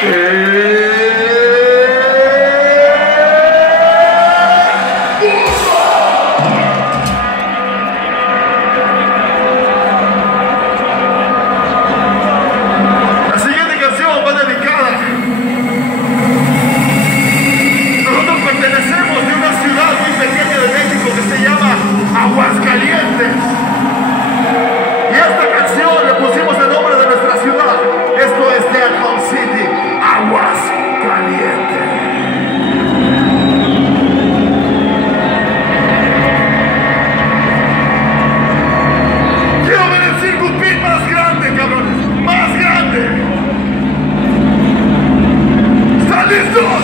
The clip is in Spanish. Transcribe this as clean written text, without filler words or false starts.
La siguiente canción va dedicada. Nosotros pertenecemos de una ciudad muy pequeña de México que se llama Aguascalientes. Y a esta canción le pusimos el nombre de nuestra ciudad. Esto es Dead Home City, Aguascalientes. Quiero ver el circuit pit más grande, cabrones. Más grande. ¿Están listos?